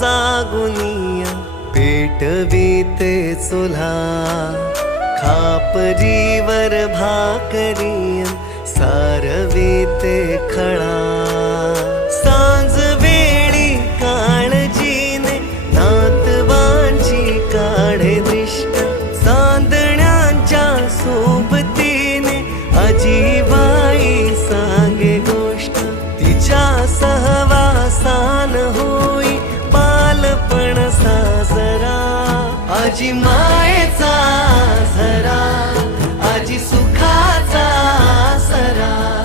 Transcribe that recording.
जागुनिया पेटवीते चुल्हा खापरीवर भाकरिया सारवीते खळा सांज वेळी काळजीने नातवांची काढे दृष्ट चांदण्यांच्या सोबतीने आजीबाई सांगे गोष्ट तिच्या सहवासान होई बालपण साजरा आजी मायेचा झरा आजी सुखाचा सरा।